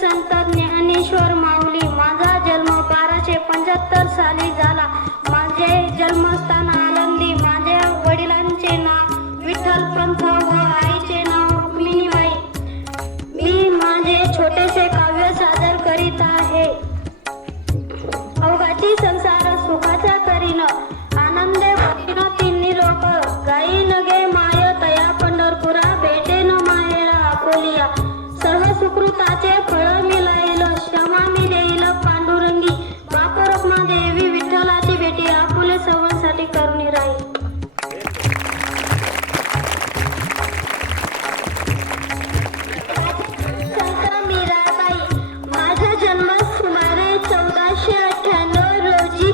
संत ज्ञानेश्वर माऊली. माझा जन्म 1275 साली झाला. माझे जन्मस्थान आळंदी. माझ्या वडिलांचे नाव विठ्ठलपंत व आईचे नाव रुक्मिणीबाई. मी माझे छोटेसे काव्य सादर करीत आहे. अवघाची संसार सुखाचा करीन, आनंदे भक्तीन तिन्ही लोक. गाई नगे माय तया पंढरपुरा, भेटेन मायेला अकोलिया. सर्व सुकृताचे फळ मिळाईल, क्षमा मी देईल पांडुरंगी. बाप रखमा देवी विठ्ठलाची भेटी, आपुले सर्वांसाठी करुणी राहील. संत मीराबाई. माझा जन्म सुमारे 1498 रोजी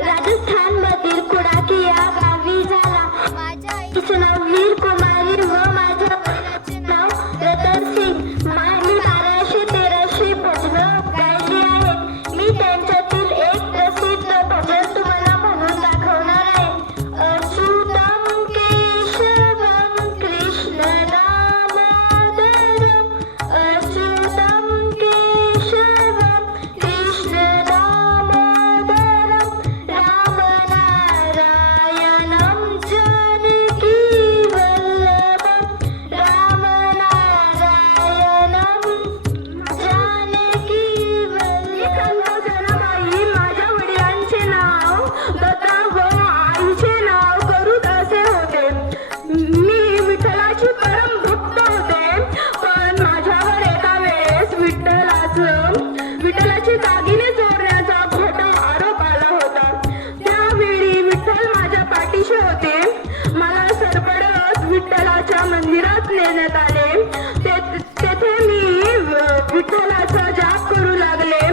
राजस्थान मधील कुडाकी या गावी झाला. माझ्या आईचे नाव वीर कुमारी व माझ्या वडिलांचे नाव रतन सिंग. मी 1213 भजनं गायली आहेत. मी त्यांच्यातील एक प्रसिद्ध भजन तुम्हाला म्हणून दाखवणार आहे. अच्युतम केशवम कृष्ण दामोदरम, अच्युतम केशवम कृष्ण दामोदरम, रामनारायणम जानकी वल्लभम, रामनारायणम जानकी वल्लभम. जनाबाई. माझ्या वडिलांचे नाव दत्ता व आईचे नाव गरुड असे होते. मी विठ्ठलाची परम भक्त होते, पण माझ्यावर एका वेळेस विठ्ठलाची दागिने चोरण्याचा खोटा आरोप आला होता. त्यावेळी विठ्ठल माझ्या पाठीशी होते. मला सरपडत विठ्ठलाच्या मंदिरात नेण्यात आले. तेथे मी विठ्ठलाचा जाप करू लागले.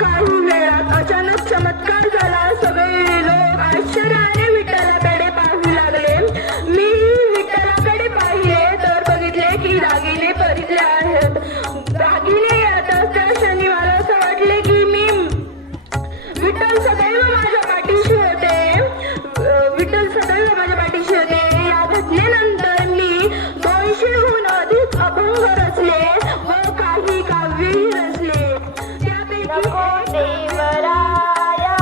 काही वेळात अचानक चमत्कार झाला. सगळे लोक आश्चर्याने विठ्ठलाकडे पाहू लागले. मी विठ्ठलाकडे पाहिले तर बघितले की दागिने पडले आहेत. दागिने येताच त्या क्षणी मला असं वाटले की विठ्ठल सदैव माझ्या पाठीशी होते. विठ्ठल सदैव माझ्या पाठीशी होते. या घटनेनंतर मी 200हून अधिक अभंग रचले व काही काव्यही रचले. त्यापैकी देवराया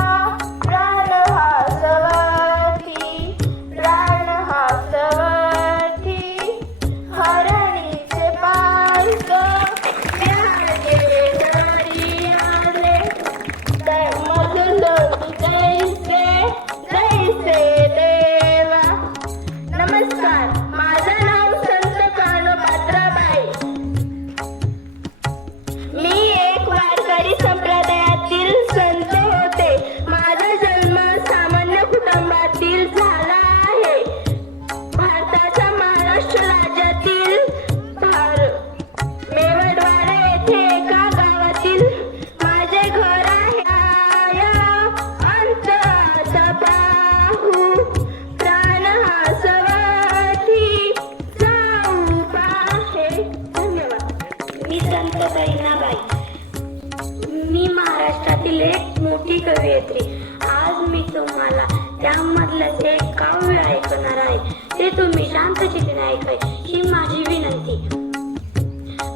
प्राण हा सवर्थी, हरणीचे पालक न्याहाळले घरी आले. जैसे देवा. नमस्कार, माझं नाव संत कानोपात्राबाई. मी एक वारकरी संप्रदायातील संत होते. माझा जन्म सामान्य कुटुंबातील झाला आहे. भारताच्या महाराष्ट्र राज्यातील मेवाडवाडा येथे एका गावातील माझे घर आहे. अंतराचा पाहू, प्राण हा सवर्थी, जाऊ पाहे. धन्यवाद. मी संत बहिणाबाई. मी महाराष्ट्रातील एक मोठी कवयित्री. आज मी तुम्हाला त्यामधलंच एक काव्य ऐकणार आहे. ते तुम्ही शांत चित्ताने ऐकाय ही माझी विनंती.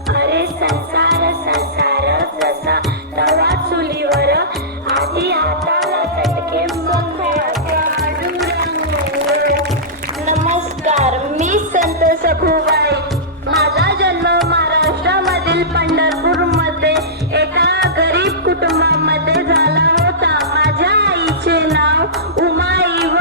अरे संसार संसार जसा तवा चुलीवर, आधी हाताला चटके मग नमस्कार, मी संत सखूबाई. माझा जन्म महाराष्ट्रामधील पंढरपूरमध्ये एका गरीब कुटुंबामध्ये झाला होता. माझ्या आईचे नाव उमाई व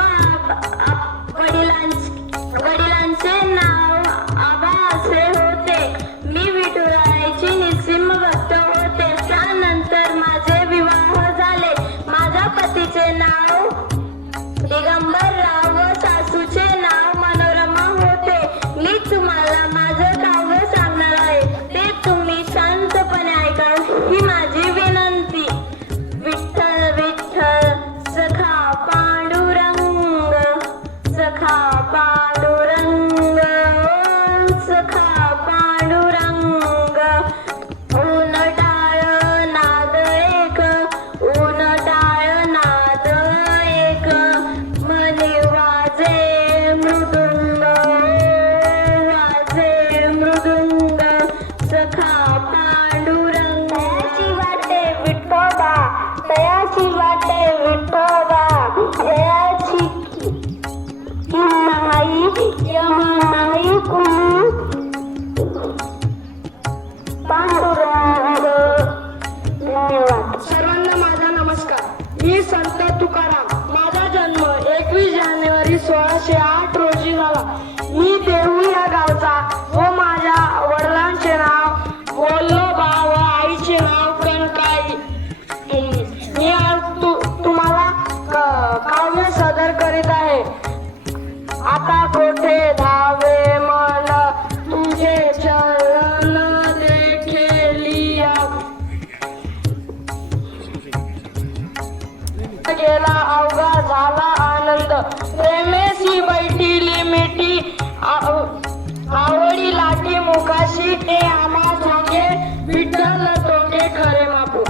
वडिलांचे नाव आबा असे होते. मी विठुरायाची निस्सीम भक्त होते. त्यानंतर माझे विवाह झाले. माझ्या पतीचे नाव दिगंबरराव व सासूचे नाव मनोरमा होते. मी तुम्हाला माझं काव्य सांगणार आहे. ते तुम्ही शांतपणे ऐका ही माझी विनंती. विठ्ठल विठ्ठल सखा पांडुरंग, सखा पांडुरंग, सखा पांडुरंग. ऊन टाळ नाद एक, ऊन टाळ नाद संत तुकाराम. माझा जन्म 21 जानेवारी 1608 रोजी झाला. मी देहू या गावचा व माझ्या वडिलांचे नाव वल्लोबा व आईचे नाव कनकाई. मी आज तुम्हाला काव्य सादर करीत आहे. आता कोठे धावे मन तुझे चरण देखेलिया. गेला अवघा झाला आनंद प्रेमेशी बैठिली मिठी आवडी लाटी मुखाशी ते आम्हा जोगे विठ्ठल तोंडे खरे मापू.